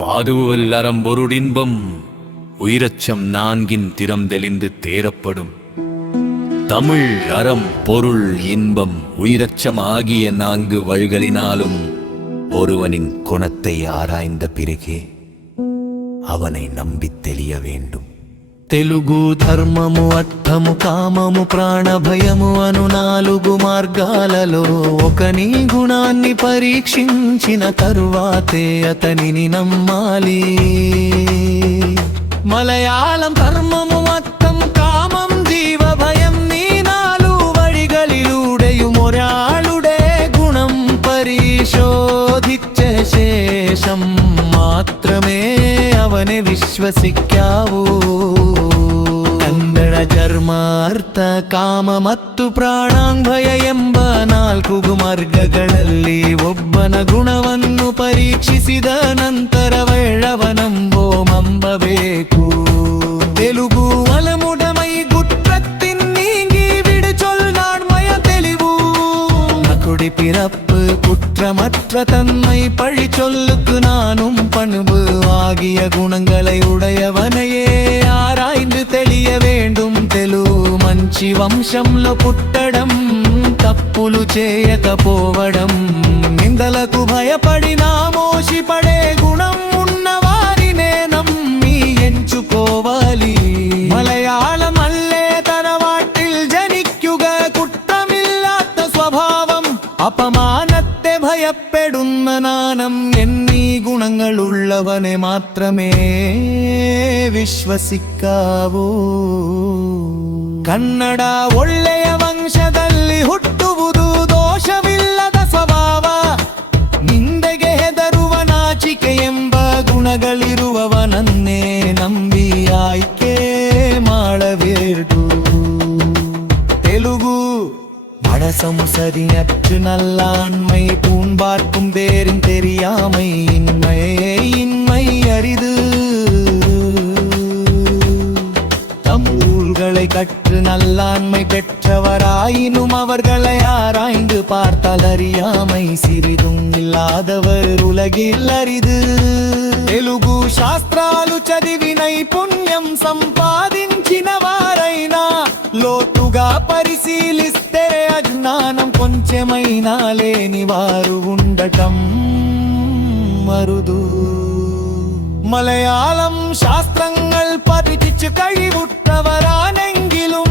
பாதுவல் அறம்பொருடின்பம் உயிரச்சம் நான்கின் திறம் தெளிந்து தேரப்படும். தமிழ் அறம் பொருள் இன்பம் உயிரச்சம் ஆகிய 4 வழிகளினாலும் ஒருவனின் குணத்தை ஆராய்ந்த பிறகே அவனை நம்பித் தெளிய வேண்டும். తెలుగు ధర్మము అర్థము కామము ప్రాణభయము అను 4 మార్గాలలో ఒకని గుణాన్ని పరీక్షించిన తరువాతే అతనిని నమ్మాలి. മലയാളം ധർമ്മമു അർത്ഥം കാമം ജീവഭയം നീ 4 വഴികളിലൂടെയും ഒരാളുടെ ഗുണം പരിശോധിച്ച ശേഷം മാത്രമേ അവനെ വിശ്വസിക്കാവൂ. ಕನ್ನಡ ಜರ್ಮ ಅರ್ಥ ಕಾಮ ಮತ್ತು ಪ್ರಾಣಾಂಗಭಯ ಎಂಬ 4 ಮಾರ್ಗಗಳಲ್ಲಿ ಒಬ್ಬನ ಗುಣವನ್ನು ಪರೀಕ್ಷಿಸಿದ ನಂತರವಳ್ಳವನಂಬೋ ಮಂಬಬೇಕು. తెలుగు வளமுடமை குற்றத்தின் நீங்கி விடு சொல் நான்மய தெளிவு. நகுடி பிறப்பு குற்றமற்ற தன்மை பழி சொல்லுக்கு நானும் பண்பு ஆகிய குணங்களை உடையவனையே ఆరాய்ந்து తెలియ வேண்டும். మంచి వంశంలో పుట్టడం తప్పులు చేయకపోవడం నిందలకు భయపడి నామోషిపడే గుణం ఉన్నవారినే నమ్మి ఎంచుకోవాలి. മലയാളം അല്ലേ തറവാട്ടിൽ ജനിക്കുക കുറ്റമില്ലാത്ത സ്വഭാവം അപമാനത്തെ ഭയപ്പെടുന്ന നാണം എന്നീ ഗുണങ്ങളുള്ളവനെ മാത്രമേ വിശ്വസിക്കാവൂ. ಕನ್ನಡ ಒಳ್ಳೆಯ ವಂಶದಲ್ಲಿ ಹುಟ್ಟುವುದು ದೋಷವಿಲ್ಲದ ಸ್ವಭಾವ. ನಿಂದೆಗೆ ಹೆದರುವ ನಾಚಿಕೆ ಎಂಬ ಗುಣಗಳಿರುವವನನ್ನೇ ನಂಬಿ ಆಯ್ಕೆ ಮಾಡಬೇಡು. தெலுங்கு மனசம் சரியற்று நல்லாண்மை பூண்பார்க்கும் பேரின் தெரியாமை இன்மை அரிது. தம்பூர்களை கற்று நல்லாண்மை பெற்றவராயினும் அவர்களை ஆராய்ந்து பார்த்தால் அறியாமை சிறிதும் இல்லாதவர் ఉలగిల్ అరిదు. తెలుగు శాస్త్రాలు చదివి నైపుణ్యం సంపాదించిన వారైనా లోతుగా పరిశీలిస్తే అజ్ఞానం కొంచెమైనా లేని వారు ఉండటం മരുതു. മലയാളം ശാസ്ത്രങ്ങൾ പഠിച്ചു കഴിവുറ്റവരാണെങ്കിലും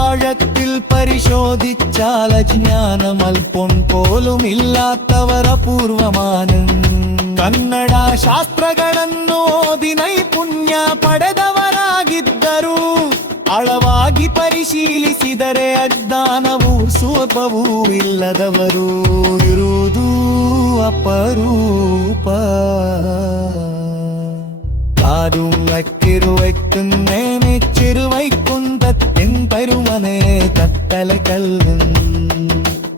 ആഴത്തിൽ പരിശോധിച്ചാൽ അജ്ഞാനം അല്പം പോലും ഇല്ലാത്തവർ അപൂർവമാണ്. ಕನ್ನಡ ಶಾಸ್ತ್ರಗಳನ್ನು ಓದಿ ನೈಪುಣ್ಯ ಪಡೆದವರಾಗಿದ್ದರು ಆಳವಾಗಿ ಪರಿಶೀಲಿಸಿದರೆ ಅಜ್ಞಾನವೂ ಸ್ವಲ್ಪವೂ ಇಲ್ಲದವರು ಇರುವುದು ಅಪರೂಪ. കാരും വക്കിരുവയ്ക്കുന്നേ മെച്ചിരുവയ്ക്കുന്നത്തിൻ പരുമനെ കട്ടലക്കല്ലും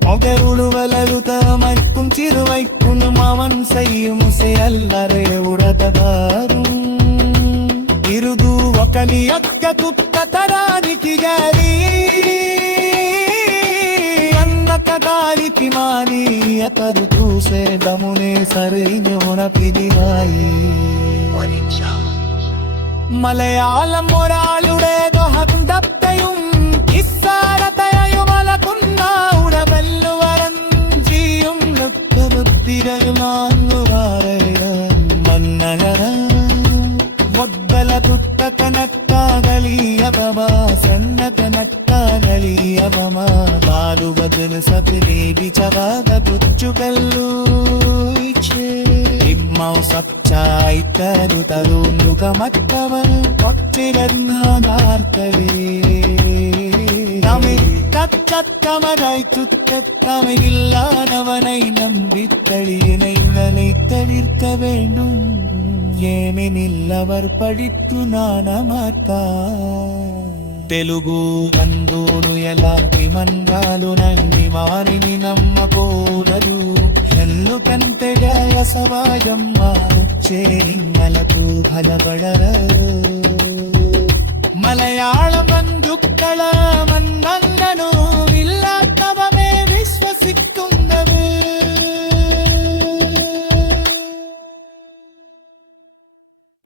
മൊകരുളുവലരുതമയ്ക്കും ചിരുവയ്ക്കുന്നു അവൻ ചെയ്യും സെയല്ലറെ ഉറതതാരും ఇరుదు ఒకని యొక్క కుక్క తరానికి గారి అన్నక గాలికి మాని అతడు చూసే దమునే సరైన ఉణపిదివాయి. മലയാളം ഒരാളുടെ ദോഹന്തയും ഇസ്സാരതയുമലക്കുന്ന ഉടവല്ലുവരൻ ചെയ്യും ലൊക്കവത്തിരയുമാറുവാറയാൻ മന്നകര ಒದ್ದಲ ತುತ್ತ ಕನಕ್ಕಾಗಲಿ ಅವಮ ಸಣ್ಣ ಕನಕ್ಕಾಗಲಿ ಅವಮ ಬಾಲು ಬದಲು ಸಬಿರಿ ಬಿಚವಾದ ಬುಚ್ಚುಗಲ್ಲು ಇಚ್ಛೆ ಇಮ್ಮವು ಸಚ್ಚಾಯ್ತರು ತರು ನುಗಮತ್ತವನು ಕೊಟ್ಟಿರನ್ನಾರ್ಥವೇ ನಮಿ தச்சத்தமனை துத்தத்தமையில்லாதவனை நம்பித்தளியனை தவிர்க்க வேண்டும். ஏனெனில் அவர் படித்து నానమాతార్. తెలుగు బంధువులు ఎలాంటి మంగాలు నంది వారిని నమ్మకూడదు. ఎందుకంటే జయ సమాజం చేరింగలకు ఫలపడరు. మలయాళ బంధుക്കള മന്ദങ്ങനു